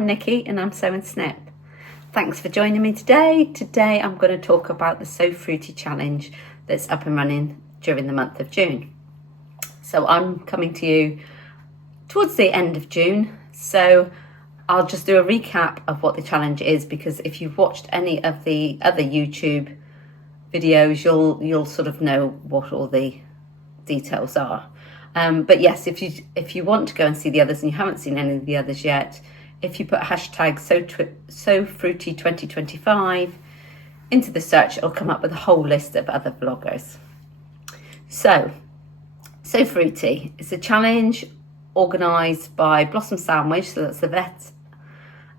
I'm Nikki and I'm Sew&Snip. Thanks for joining me today. Today I'm going to talk about the So Fruity challenge that's up and running during the month of June. So I'm coming to you towards the end of June, so I'll just do a recap of what the challenge is, because if you've watched any of the other YouTube videos, you'll sort of know what all the details are. But yes, if you want to go and see the others and you haven't seen any of the others yet, if you put hashtag So Fruity 2025 into the search, it'll come up with a whole list of other vloggers. So Fruity is a challenge organised by Blossom Sandwich, so that's Yvette,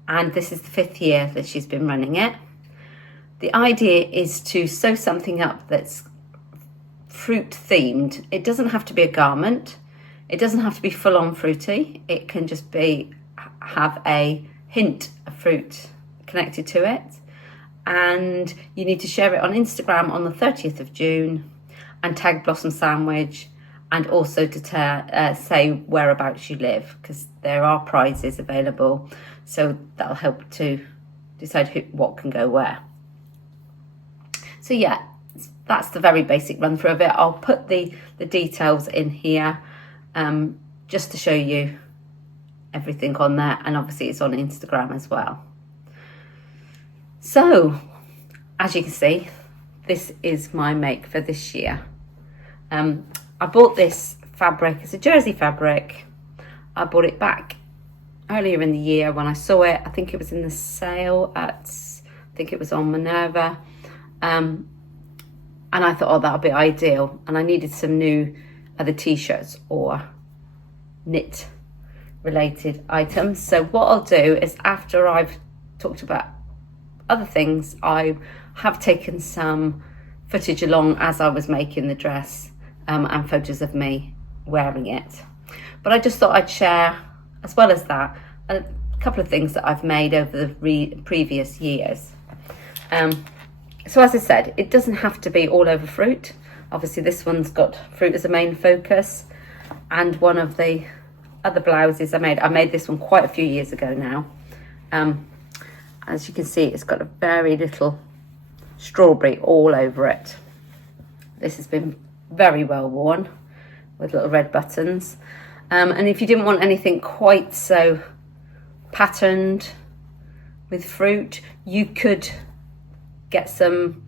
and this is the 5th year that she's been running it. The idea is to sew something up that's fruit themed. It doesn't have to be a garment. It doesn't have to be full on fruity. It can just have a hint of fruit connected to it. And you need to share it on Instagram on the 30th of June and tag Blossom Sandwich, and also to say whereabouts you live, because there are prizes available. So that'll help to decide what can go where. So yeah, that's the very basic run through of it. I'll put the details in here just to show you everything on there, and obviously it's on Instagram as well. So as you can see, this is my make for this year. I bought this fabric, it's a jersey fabric. I bought it back earlier in the year when I saw it. I think it was in the sale I think it was on Minerva. And I thought, oh, that'll be ideal. And I needed some new other t-shirts or knit related items. So what I'll do is, after I've talked about other things, I have taken some footage along as I was making the dress, and photos of me wearing it. But I just thought I'd share, as well as that, a couple of things that I've made over the previous years. So as I said, it doesn't have to be all over fruit. Obviously this one's got fruit as a main focus, and one of the other blouses I made this one quite a few years ago now. As you can see, it's got a very little strawberry all over it. This has been very well worn with little red buttons. And if you didn't want anything quite so patterned with fruit, you could get some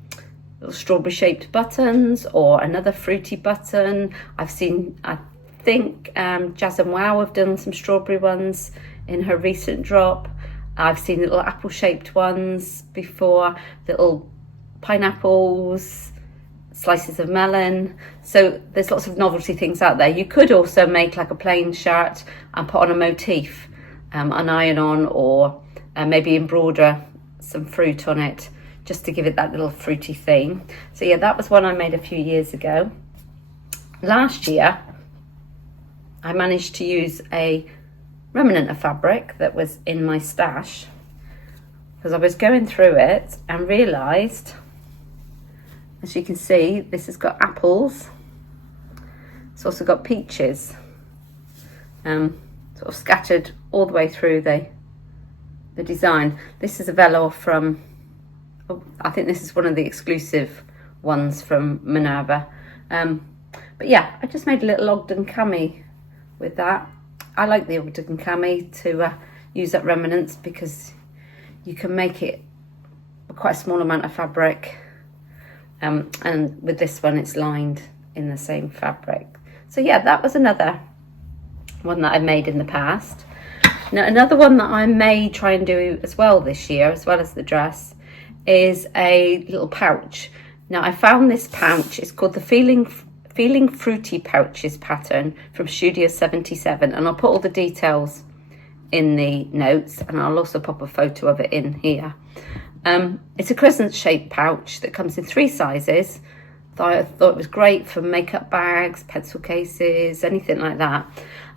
little strawberry shaped buttons or another fruity button. I think Jazz and Wow have done some strawberry ones in her recent drop. I've seen little apple shaped ones before, little pineapples, slices of melon. So there's lots of novelty things out there. You could also make like a plain shirt and put on a motif, an iron-on, or maybe embroider some fruit on it, just to give it that little fruity theme. So yeah, that was one I made a few years ago. Last year, I managed to use a remnant of fabric that was in my stash, because I was going through it and realised, as you can see, this has got apples. It's also got peaches, sort of scattered all the way through the design. This is a velour from, I think this is one of the exclusive ones from Minerva. But yeah, I just made a little Ogden cami with that. I like the Ogden cami to use up remnants, because you can make it quite a small amount of fabric. And with this one, it's lined in the same fabric. So yeah, that was another one that I made in the past. Now, another one that I may try and do as well this year, as well as the dress, is a little pouch. Now, I found this pouch. It's called the Feeling Fruity Pouches pattern from Studio 77, and I'll put all the details in the notes, and I'll also pop a photo of it in here. It's a crescent shaped pouch that comes in 3 sizes. I thought it was great for makeup bags, pencil cases, anything like that.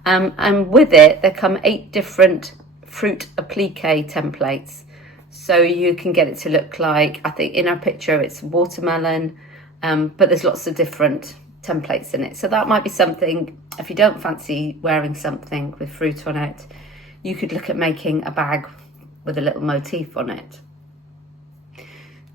And with it, there come 8 different fruit applique templates. So you can get it to look like, I think in our picture it's watermelon, but there's lots of different templates in it. So that might be something, if you don't fancy wearing something with fruit on it, you could look at making a bag with a little motif on it.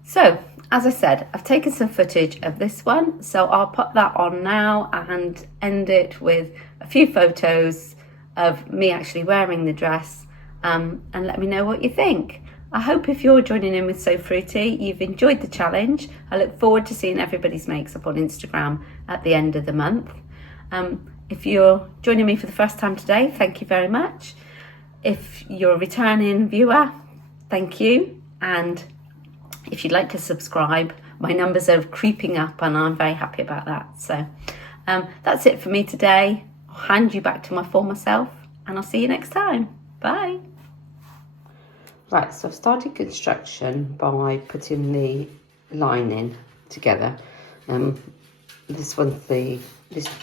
So, as I said, I've taken some footage of this one, so I'll put that on now and end it with a few photos of me actually wearing the dress, and let me know what you think. I hope if you're joining in with So Fruity, you've enjoyed the challenge. I look forward to seeing everybody's makes up on Instagram at the end of the month. If you're joining me for the first time today, thank you very much. If you're a returning viewer, thank you. And if you'd like to subscribe, my numbers are creeping up and I'm very happy about that. So that's it for me today. I'll hand you back to my former self and I'll see you next time. Bye. Right, so I've started construction by putting the lining together. This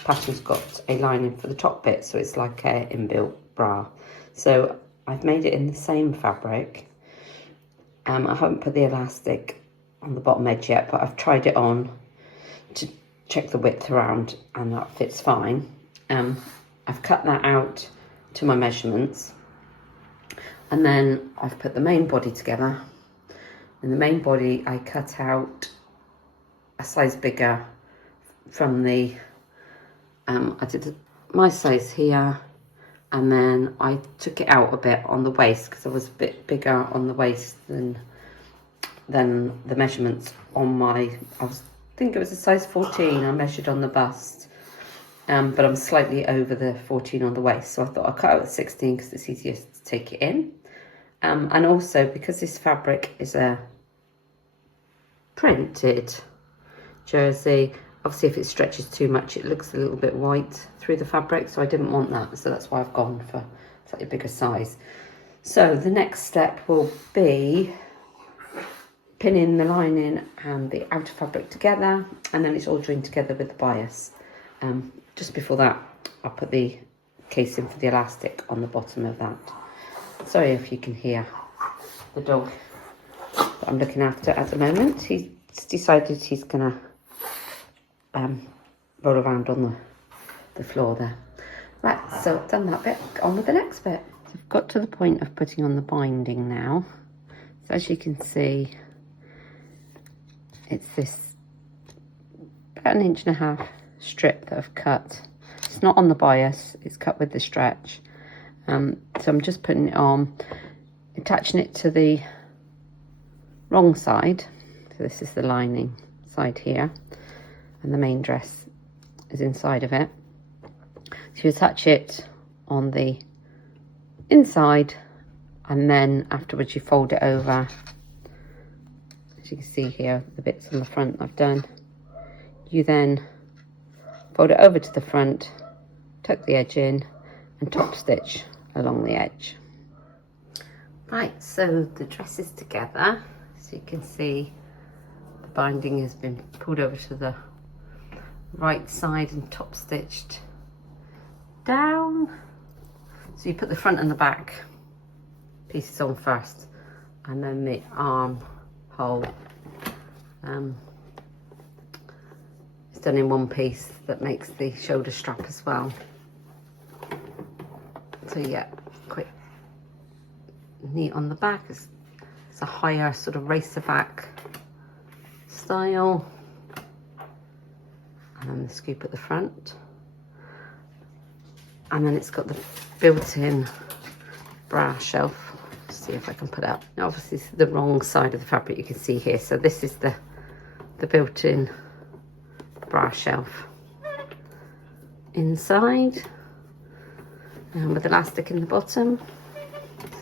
pattern's got a lining for the top bit, so it's like a inbuilt bra. So I've made it in the same fabric. I haven't put the elastic on the bottom edge yet, but I've tried it on to check the width around and that fits fine. I've cut that out to my measurements, and then I've put the main body together. In the main body I cut out a size bigger from the, I did my size here, and then I took it out a bit on the waist because I was a bit bigger on the waist than the measurements on my, I think it was a size 14 I measured on the bust, but I'm slightly over the 14 on the waist, so I thought I'll cut out at 16 because it's easiest to take it in. And also because this fabric is a printed jersey, obviously if it stretches too much it looks a little bit white through the fabric, so I didn't want that, so that's why I've gone for a slightly bigger size. So the next step will be pinning the lining and the outer fabric together, and then it's all joined together with the bias. Just before that I'll put the casing for the elastic on the bottom of that. Sorry if you can hear the dog that I'm looking after at the moment. He's decided he's gonna roll around on the floor there. Right, so I've done that bit, on with the next bit. So I've got to the point of putting on the binding now. So as you can see, it's this about 1.5 inch strip that I've cut. It's not on the bias, it's cut with the stretch. So I'm just putting it on, attaching it to the wrong side. So this is the lining side here, and the main dress is inside of it. So you attach it on the inside, and then afterwards you fold it over. As you can see here, the bits on the front I've done. You then fold it over to the front, tuck the edge in, and top stitch along the edge. Right, so the dress is together. So you can see the binding has been pulled over to the right side and top stitched down. So you put the front and the back pieces on first, and then the armhole is done in one piece. That makes the shoulder strap as well. So yeah, quite neat on the back. It's a higher sort of racer back style, and then the scoop at the front, and then it's got the built-in bra shelf. Let's see if I can put it up. Now obviously this is the wrong side of the fabric, you can see here. So this is the built-in bra shelf inside, and with elastic in the bottom,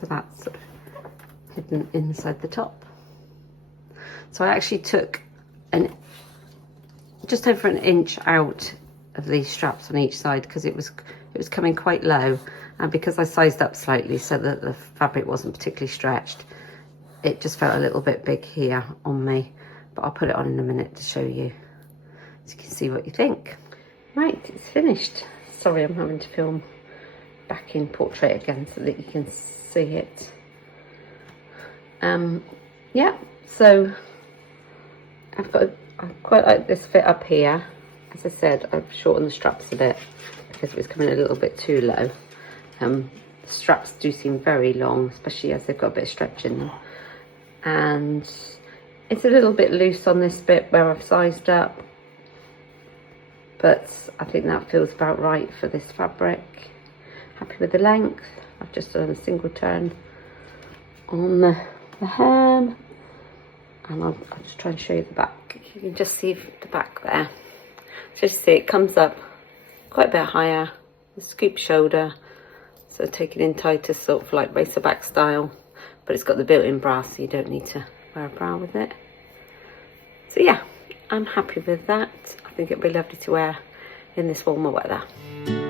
so that's sort of hidden inside the top. So I actually took just over 1 inch out of these straps on each side because it was coming quite low, and because I sized up slightly so that the fabric wasn't particularly stretched, it just felt a little bit big here on me, but I'll put it on in a minute to show you so you can see what you think. Right, it's finished. Sorry, I'm having to film back in portrait again so that you can see it. Yeah, so I quite like this fit up here. As I said, I've shortened the straps a bit because it was coming a little bit too low. The straps do seem very long, especially as they've got a bit of stretch in them. And it's a little bit loose on this bit where I've sized up, but I think that feels about right for this fabric. Happy with the length. I've just done a single turn on the hem, and I'll just try and show you the back. You can just see the back there. So you see it comes up quite a bit higher, the scoop shoulder, so take it in tighter, sort of like racerback style, but it's got the built-in bra, so you don't need to wear a bra with it. So yeah, I'm happy with that. I think it'll be lovely to wear in this warmer weather.